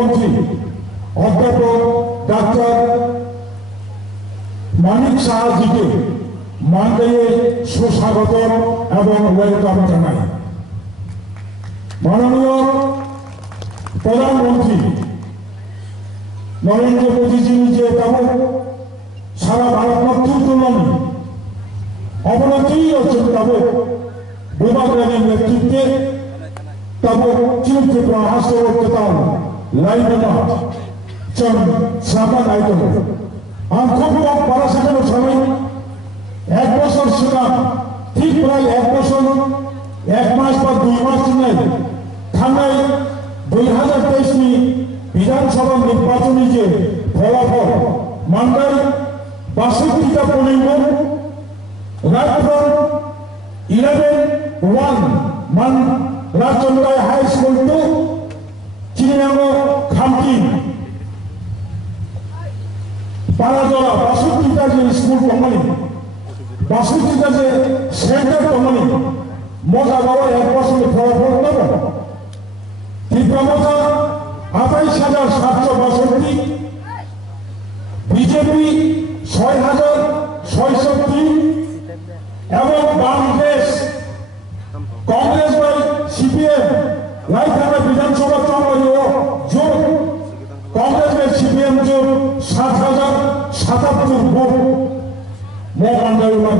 মুখ্যমন্ত্রী অধ্যাপক ডাক্তার মানিক সাহাজিকে মাননীয় সুস্বাগত এবং ওয়েলকাম জানাই। মাননীয় প্রধানমন্ত্রী নরেন্দ্র মোদীজি যে তেমন সারা ভারত নেতৃত্ব অবনতি হচ্ছেন তবে বিভাগ রানীর নেতৃত্বে तब चीन त्रिपुरा हास्यवक्ताओं लाइनमा चम सामान आइटम हम खूब लोग बड़ा सेकंड समय एक बছর ছিলাম ঠিক প্রায় এক বছর এক মাস বা 2 মাস নাই থানায় 2023 নি বিধানসভা নির্বাচনী যে ফলাফল মান্দাই 62টা পোলিং বুথ রাতভর 11-1 মান রাজচন্দ্রাই হাই স্কুল টু চিনিয়াঙ্গ খামটি পাড়াজলা 62টা যে স্কুল কোম্পানি 62টা যে সেন্টার কোম্পানি মোটা বাবা এক বছরে ফলাফল দেব ত্রিপুরা 28,762 বিজেপি 6,603 এবং বামদেশ कांग्रेस में सीपीएम रायखाना विधानसभा चुनाव जो कांग्रेस में सीपीएम जो 7,077 वोट मो मंडल में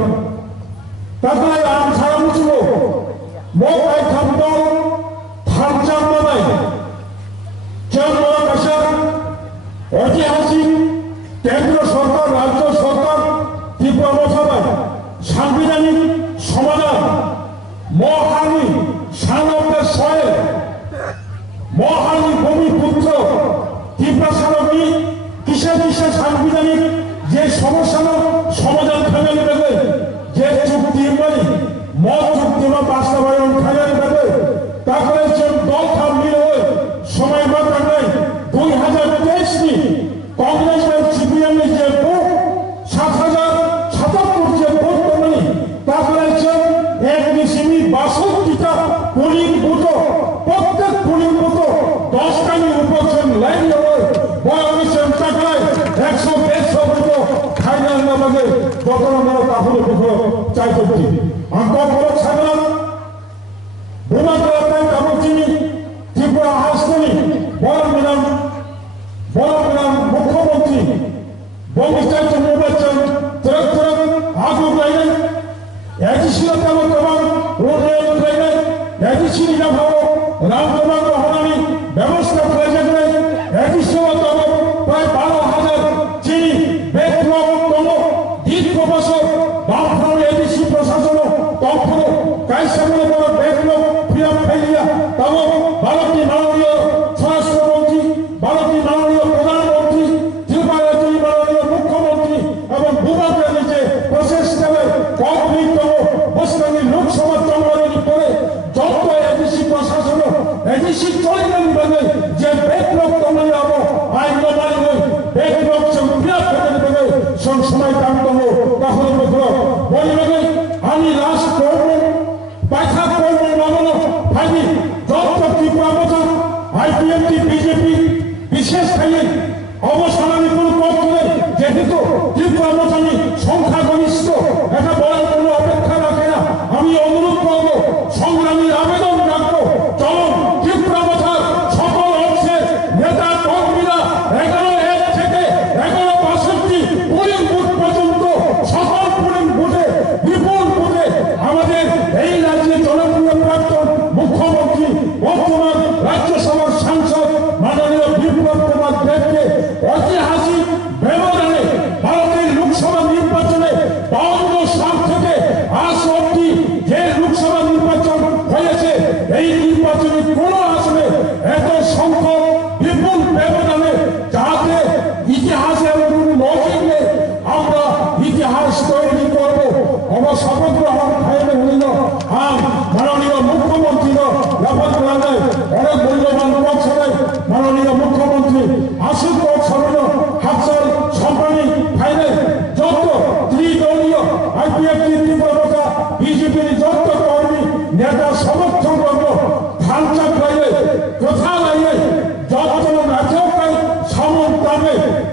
तकले आम सारा मुझको मो भाई खंडो थांचा बनाए चंद्र कशर ऐतिहासिक केंद्र सरकार राज्य सरकार त्रिपुरा लोकसभा संविधानिक समाधान মহানি সানন্দের সয়ে মহানি ভূমিপুত্র ত্রিপুরা সানন্দি কিসে কিসে সাংবিধানিক যে সমস্যা সমাধান ফেলে দেবে যে চুক্তি মানে মত চুক্তি বা বাস্তবায়ন ফেলে দেবে তারপরে যে দল থামিয়ে হয়ে সময় মাত্র নেই 2023 নি কংগ্রেস এবং সিপিএম যে ভোট 7,077 যে ভোট মানে তারপরে যে এক নিশিমি 62টা পোলিং বুথ প্রত্যেক পোলিং বুথ 10টা নির্বাচন লাইন হয়ে বয়সের টাকায় 100-150 বুথ ফাইনাল নামে গতবার তাহলে বুথ চাই করছি আমরা বড় ছাড়া ভূমাত্রায় কামচিনি ত্রিপুরা হাসনি বড় মিলাম মুখ্যমন্ত্রী বঙ্গিস্তান নির্বাচন তুরন্ত আগু লাইনে এজিশিলতা বর্তমান উন্নয়ন লাইনে এজিশিলিনা ভাব রামকুমার রহমানি ব্যবস্থা প্রয়োজনে এজিশিলতা প্রায় 12,000 চিনি বেতন কম দীর্ঘ বছর বামফ্রন্ট এজিশি প্রশাসন তখন কাইসামনে বড় বেতন ফিরা ফেলিয়া তব ভারতীয় মাননীয় স্বরাষ্ট্রমন্ত্রী ভারতীয় মাননীয় প্রধানমন্ত্রী ত্রিপুরার মাননীয় মুখ্যমন্ত্রী এবং ভূভাগের নিচে প্রসেস নেবে কমপ্লিট পশ্চিমবঙ্গের লোকসভা চন্দ্রায়ণী করে যত এজিসি প্রশাসন এজিসি চলবেন বলে যে বেতন কমে যাব আইন মানবে বেতন সংক্রিয়া করে দেবে সময় কাম করবো তাহলে বলবে আমি রাষ্ট্র করবো পাখা করবো মামলা ভাবি যত ত্রিপুরা বছর আইপিএমটি বিজেপি বিশেষ খাইয়ে অবসান কোনো করতে যেহেতু ত্রিপুরা বছরই সংখ্যাগরিষ্ঠ এটা বলার কোনো অপেক্ষা রাখে না আমি অনুরোধ করবো সংগ্রামীর আবেদন রাখবো চলুন ত্রিপুরা বছর সকল অংশের নেতা কর্মীরা 11 থেকে 11-62 পোলিং বুথ পর্যন্ত সকল পোলিং বুথে বিপুল বুথে আমাদের এই রাজ্যের জনপ্রিয় প্রাক্তন মুখ্যমন্ত্রী বর্তমান রাজ্যসভার সাংসদ মাননীয় বিপ্লব কুমার দেবকে ঐতিহাসিক ব্যবধানে ভারতের লোকসভা নির্বাচনে 52 স্থান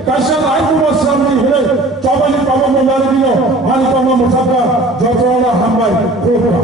kaisa aiku masam ni hele chobali pama mondari dino ani pama musaka jotona hambai kokra